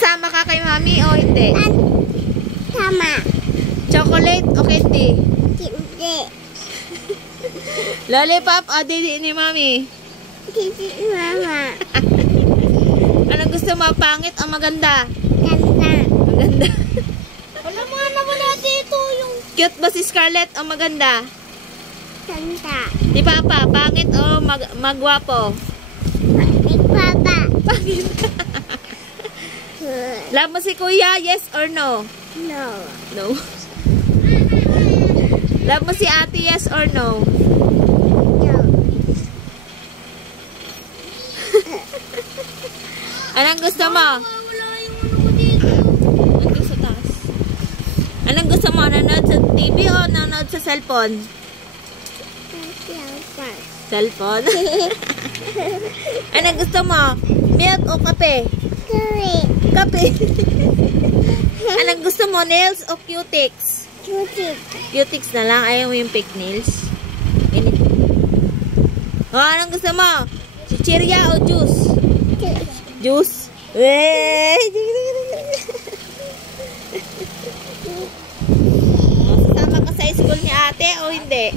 Sasama ka kay mami o hindi? Tama. Chocolate o candy? Hindi. Lollipop o didi ni mami? Hindi, mama. Anong gusto mo? Pangit o maganda? Ganda. Maganda. Alam mo naman natin ito yung... Cute ba si Scarlett o maganda? Ganda. Di Papa, pangit o magwapo? Papa. Pangit. Love mo si Kuya, yes or no? No. No. Love mo si ate, yes or no? No. Anong gusto mo? Anong sa taas? Anong gusto mo? Nanonood sa TV o nanonood sa cellphone? Cellphone? Anong gusto mo? Milk o kape? Kape. Anong gusto mo? Nails o cutics? Cutics na lang. Ayaw mo yung fake nails? Anong gusto mo? Chichirya o juice? Juice? Sasama ka sa school ni ate o hindi?